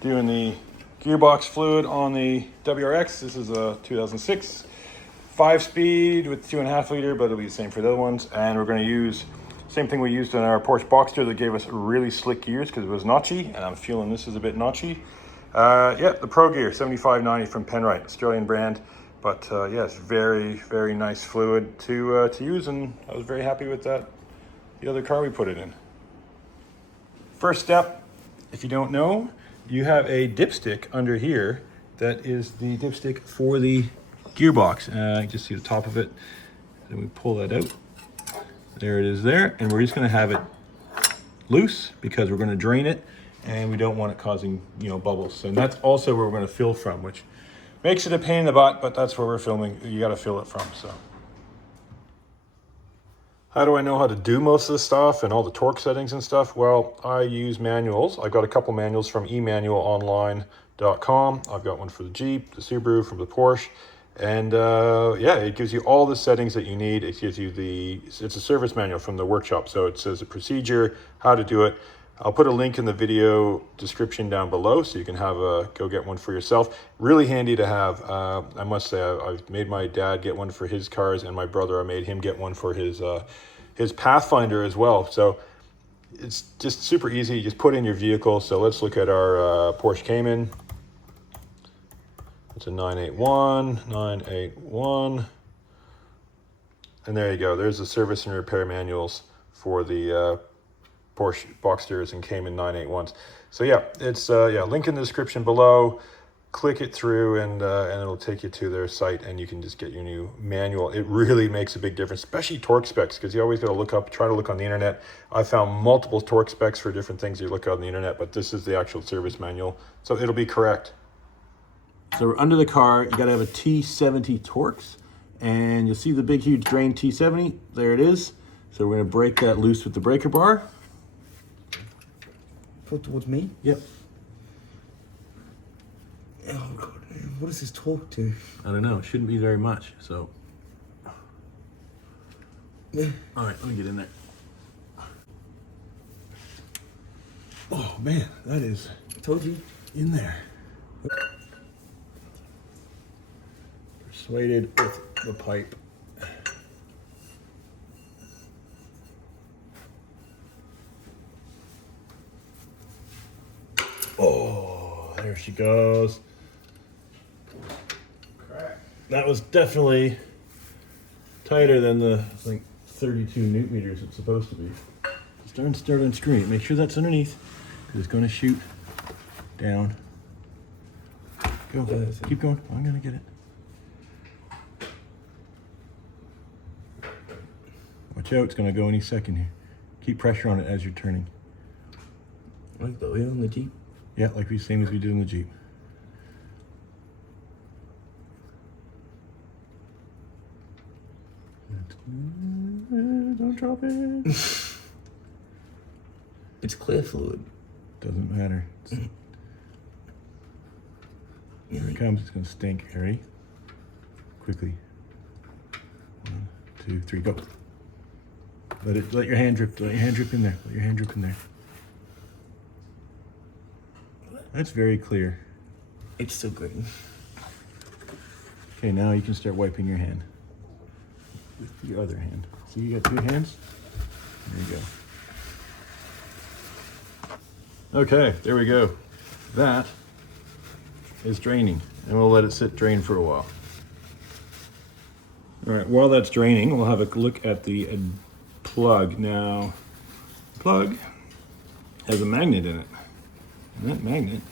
Doing the gearbox fluid on the WRX. This is a 2006 5-speed with 2.5 liter, but it'll be the same for the other ones. And we're going to use same thing we used in our Porsche Boxster that gave us really slick gears because it was notchy, and I'm feeling this is a bit notchy. Yeah, the Pro Gear 7590 from Penrite, Australian brand. But yeah, it's very, very nice fluid to use, and I was very happy with that. The other car we put it in. First step, if you don't know, you have a dipstick under here that is the dipstick for the gearbox. You can just see the top of it. Then we pull that out. There it is there, and we're just going to have it loose because we're going to drain it, and we don't want it causing, bubbles. And that's also where we're going to fill from, which makes it a pain in the butt, but that's where we're filming. You got to fill it from. So, how do I know how to do most of this stuff and all the torque settings and stuff? Well, I use manuals. I've got a couple manuals from emanualonline.com. I've got one for the Jeep, the Subaru, from the Porsche. And yeah, it gives you all the settings that you need. It gives you it's a service manual from the workshop. So it says a procedure, how to do it. I'll put a link in the video description down below so you can go get one for yourself. Really handy to have. I must say, I've made my dad get one for his cars, and my brother, I made him get one for his Pathfinder as well. So it's just super easy. You just put in your vehicle. So let's look at our Porsche Cayman. It's a 981. And there you go. There's the service and repair manuals for the Porsche Boxsters and Cayman 981s. So yeah, it's link in the description below. Click it through, and it'll take you to their site, and you can just get your new manual. It really makes a big difference, especially torque specs, because you always got to try to look on the internet. I found multiple torque specs for different things you look on the internet, but this is the actual service manual, so it'll be correct. So we're under the car. You got to have a T70 Torx, and you'll see the big, huge drain T70. There it is. So we're going to break that loose with the breaker bar. Pull towards me? Yep. Oh God, what does this torque do? I don't know. It shouldn't be very much. So. Yeah. All right, let me get in there. Oh man, that is. I told you. In there. Persuaded with the pipe. Oh, there she goes. That was definitely tighter than the 32 newton meters it's supposed to be. Start unscrewing it. Make sure that's underneath, because it's going to shoot down. Go. Keep going. I'm going to get it. Watch out, it's going to go any second here. Keep pressure on it as you're turning. Like the oil in the Jeep? Yeah, same as we did in the Jeep. Don't drop it. It's clear fluid. Doesn't matter. Here it comes. It's going to stink. Ready? Quickly. 1, 2, 3, go. Let your hand drip. Let your hand drip in there. Let your hand drip in there. That's very clear. It's still green. Okay, now you can start wiping your hand with your other hand. So you got 2 hands. There you go. Okay, there we go. That is draining, and we'll let it drain for a while. All right, while that's draining, we'll have a look at the plug. Now, the plug has a magnet in it, and that magnet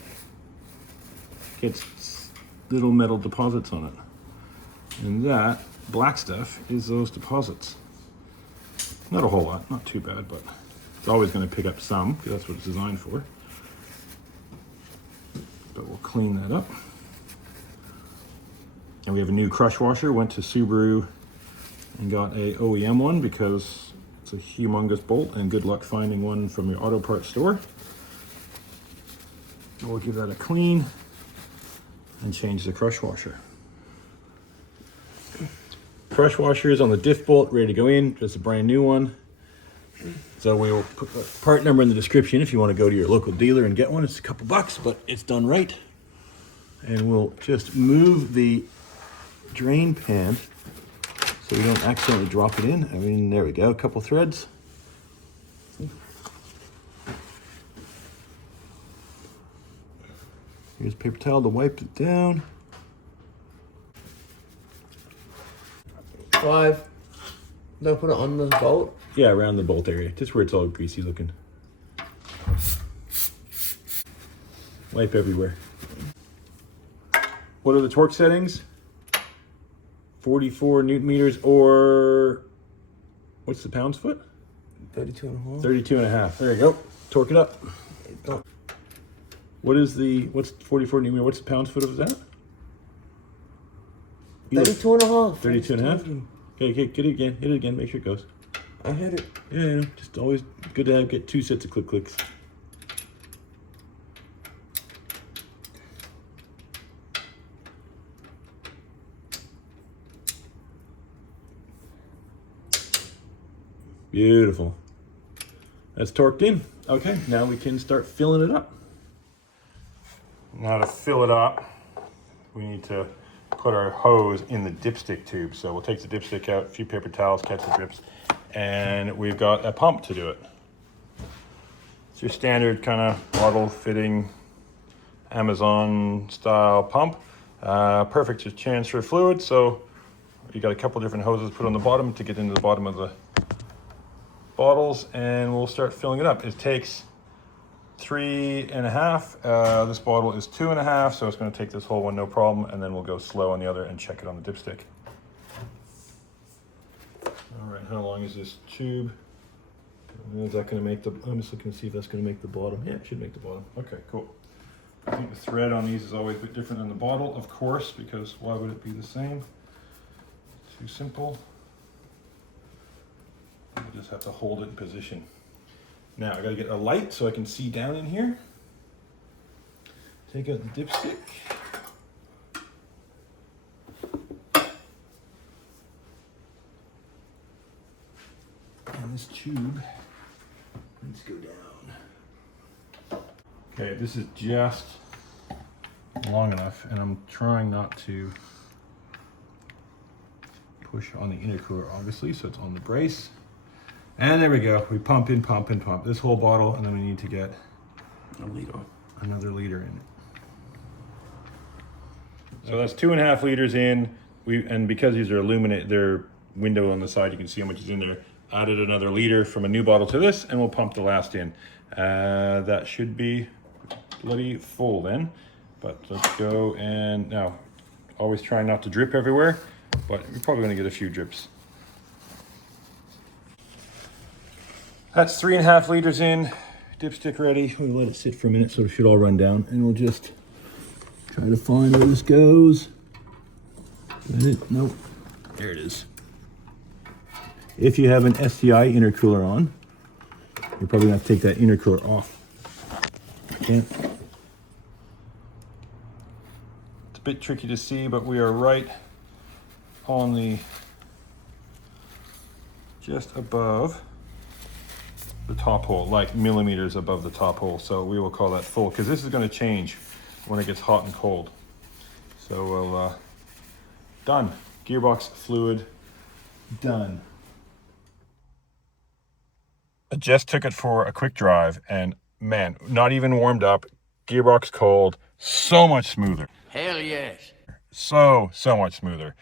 gets little metal deposits on it, and that black stuff is those deposits. Not a whole lot, not too bad, but it's always going to pick up some, because that's what it's designed for. But we'll clean that up. And we have a new crush washer. Went to Subaru and got a OEM one because it's a humongous bolt, and good luck finding one from your auto parts store. We'll give that a clean and change the crush washer. Crush washer is on the diff bolt, ready to go in. Just a brand new one. So we'll put the part number in the description if you want to go to your local dealer and get one. It's a couple bucks, but it's done right. And we'll just move the drain pan so we don't accidentally drop it in. I mean, there we go, a couple threads. Here's paper towel to wipe it down. 5. Now put it on the bolt. Yeah, around the bolt area, just where it's all greasy looking. Wipe everywhere. What are the torque settings? 44 Newton meters, or what's the pounds foot? 32.5. 32.5. There you go. Torque it up. What's 44 Newton meter? What's the pounds foot of that? 32.5. 32.5. Okay, get it again. Hit it again. Make sure it goes. I hit it. Yeah, just always good to get 2 sets of clicks. Beautiful. That's torqued in. Okay, now we can start filling it up. Now to fill it up, we need to put our hose in the dipstick tube. So we'll take the dipstick out, a few paper towels, catch the drips, and we've got a pump to do it. It's your standard kind of bottle fitting Amazon style pump. Perfect to transfer fluid. So you got a couple different hoses put on the bottom to get into the bottom of the bottles, and we'll start filling it up. It takes 3.5. This bottle is 2.5, so it's going to take this whole one no problem, and then we'll go slow on the other and check it on the dipstick. All right, how long is this tube? Is that going to make the? I'm just looking to see if that's going to make the bottom. Yeah, it should make the bottom. Okay, cool. I think the thread on these is always a bit different than the bottle, of course, because why would it be the same? Too simple. You just have to hold it in position. Now I gotta get a light so I can see down in here. Take out the dipstick. And this tube needs to go down. Okay, this is just long enough, and I'm trying not to push on the intercooler, obviously, so it's on the brace. And there we go. We pump in, pump and pump this whole bottle, and then we need to get another liter in it. So that's 2.5 liters in. And because these are they're window on the side, you can see how much is in there. Added another liter from a new bottle to this, and we'll pump the last in. That should be bloody full then. But let's go, and now, always trying not to drip everywhere, but we're probably going to get a few drips. That's 3.5 liters in, dipstick ready. We'll let it sit for a minute so it should all run down, and we'll just try to find where this goes. Is it? Nope. There it is. If you have an STI intercooler on, you're probably going to have to take that intercooler off. Can't. It's a bit tricky to see, but we are right on the, just above the top hole, like millimeters above the top hole. So we will call that full, because this is going to change when it gets hot and cold. So we'll, done. Gearbox fluid, done. I just took it for a quick drive, and man, not even warmed up, gearbox cold, so much smoother. Hell yes. So much smoother.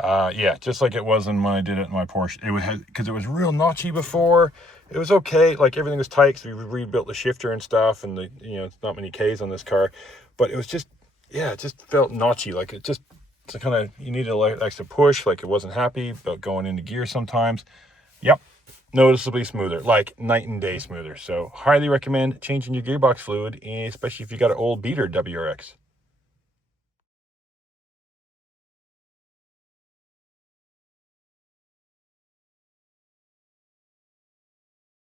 Yeah, just like it was when I did it in my Porsche. It was, because it was real notchy before. It was okay, like everything was tight, so we rebuilt the shifter and stuff, and the, you know, it's not many Ks on this car, but it was just, yeah, it just felt notchy, like it just, it's kind of, you needed a extra push, like it wasn't happy about going into gear sometimes. Yep, noticeably smoother, like night and day smoother. So highly recommend changing your gearbox fluid, especially if you got an old beater WRX.